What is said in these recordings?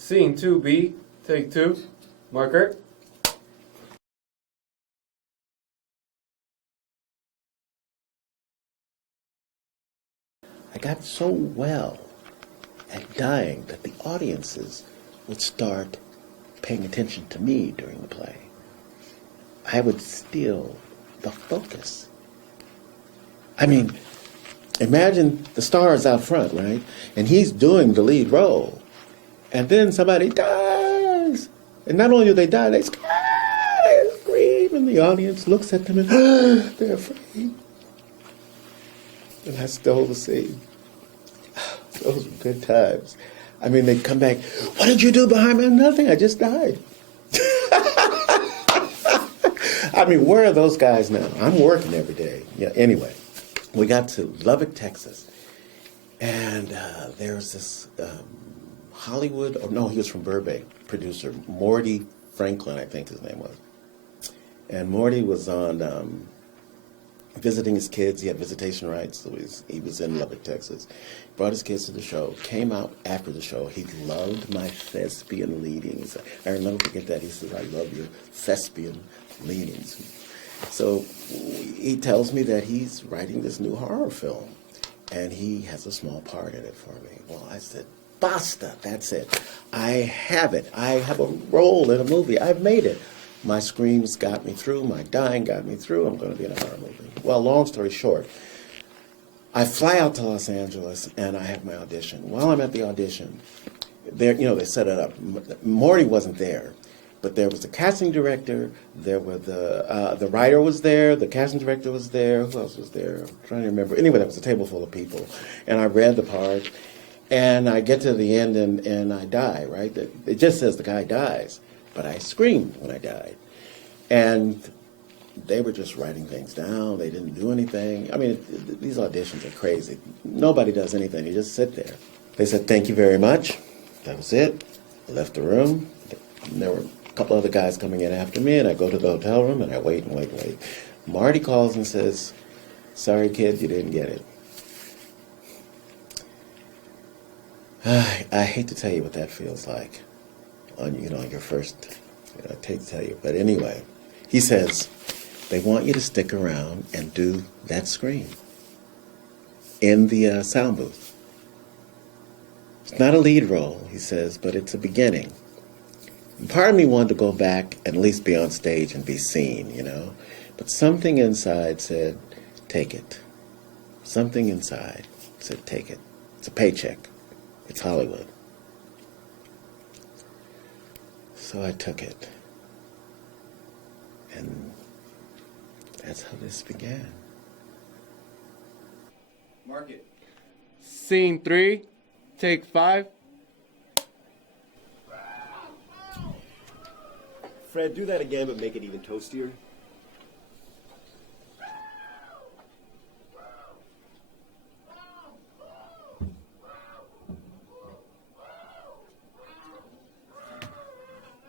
Scene 2B, take 2. Marker. I got so well at dying that the audiences would start paying attention to me during the play. I would steal the focus. I mean, imagine the stars out front, right? And he's doing the lead role. And then somebody dies. And not only do they die, they scream, and the audience looks at them and they're afraid. And I stole the scene. Those were good times. I mean, they'd come back, what did you do behind me? Nothing, I just died. I mean, where are those guys now? I'm working every day. Yeah. Anyway, we got to Lubbock, Texas. And there was this Hollywood, oh no, he was from Burbank, producer, Morty Franklin, I think his name was. And Morty was on visiting his kids. He had visitation rights, so he was in Lubbock, Texas. Brought his kids to the show, came out after the show. He loved my thespian leadings. I'll never forget that. He said, I love your thespian leanings. So he tells me that he's writing this new horror film, and he has a small part in it for me. Well, I said, basta, that's it. I have it. I have a role in a movie. I've made it. My screams got me through. My dying got me through. I'm going to be in a horror movie. Well, long story short, I fly out to Los Angeles, and I have my audition. While I'm at the audition, they set it up. Morty wasn't there, but there was the casting director. There were the writer was there. The casting director was there. Who else was there? I'm trying to remember. Anyway, there was a table full of people, and I read the part, and I get to the end, and I die. Right? It just says the guy dies, but I screamed when I died, and they were just writing things down. They didn't do anything. I mean, these auditions are crazy. Nobody does anything. You just sit there. They said, thank you very much. That was it. I left the room. And there were a couple other guys coming in after me, and I go to the hotel room, and I wait and wait and wait. Marty calls and says, sorry, kid, you didn't get it. I hate to tell you what that feels like on your first take to tell you. But anyway, he says, they want you to stick around and do that scream in the sound booth. It's not a lead role, he says, but it's a beginning. And part of me wanted to go back and at least be on stage and be seen, But something inside said, take it. Something inside said, take it. It's a paycheck. It's Hollywood. So I took it. And that's how this began. Mark it. Scene 3, take 5. Fred, do that again, but make it even toastier.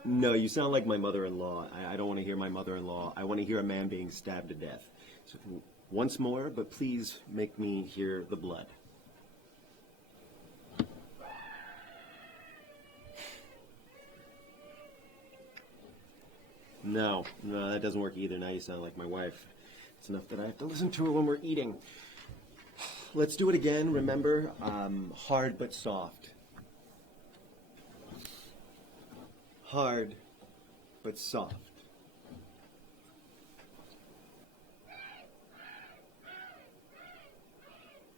No, you sound like my mother-in-law. I don't want to hear my mother-in-law. I want to hear a man being stabbed to death. So once more, but please make me hear the blood. No, that doesn't work either. Now you sound like my wife. It's enough that I have to listen to her when we're eating. Let's do it again. Remember, hard but soft. Hard but soft.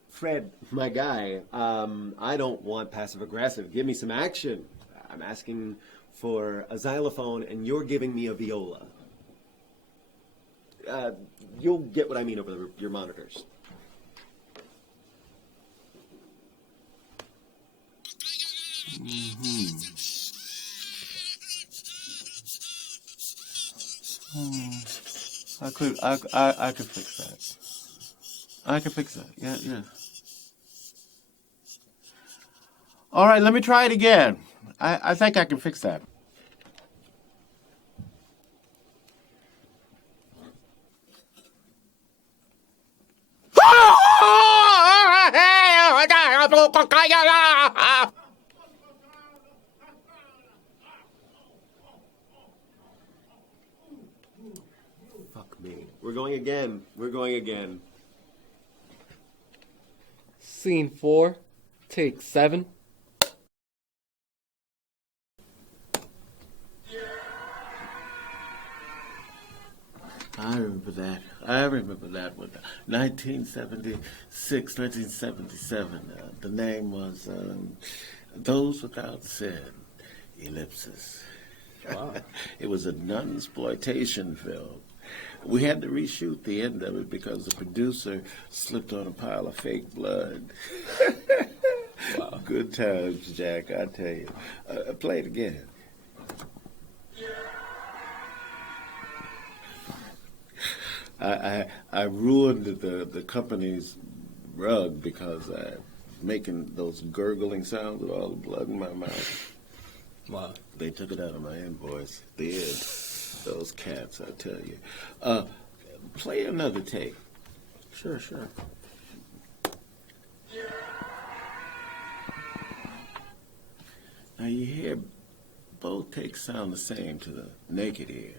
Fred, my guy, I don't want passive-aggressive. Give me some action. I'm asking for a xylophone, and you're giving me a viola. You'll get what I mean over your monitors. I could fix that. I could fix that. Yeah. All right, let me try it again. I think I can fix that. going again. We're going again. Scene 4, take 7. I remember that. I remember that one. 1976, 1977. The name was Those Without Sin, ellipsis. Wow. It was a nunsploitation film. We had to reshoot the end of it because the producer slipped on a pile of fake blood. Wow. Good times, Jack, I tell you. Play it again. I ruined the company's rug because I making those gurgling sounds with all the blood in my mouth. Wow. They took it out of my invoice. They did. Those cats, I tell you. Play another tape. Sure, sure. Now you hear both takes sound the same to the naked ear.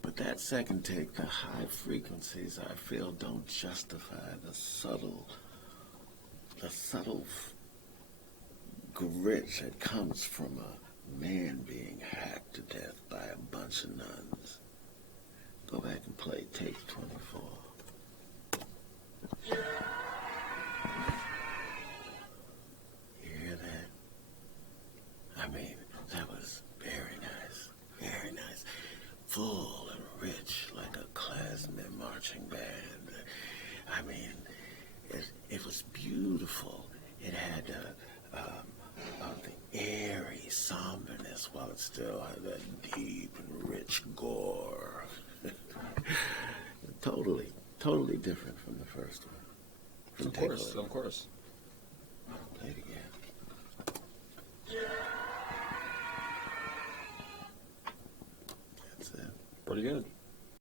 But that second take, the high frequencies, I feel don't justify the subtle grit that comes from a man being hacked to death by a bunch of nuns. Go back and play tape 24. You hear that? I mean, that was very nice, very nice. Full and rich, like a Klansman marching band. I mean, it was beautiful. It had the airy somberness while it still had that deep and rich gore. Totally different from the first one. From Of course, of course. Play it again. That's it. Pretty good.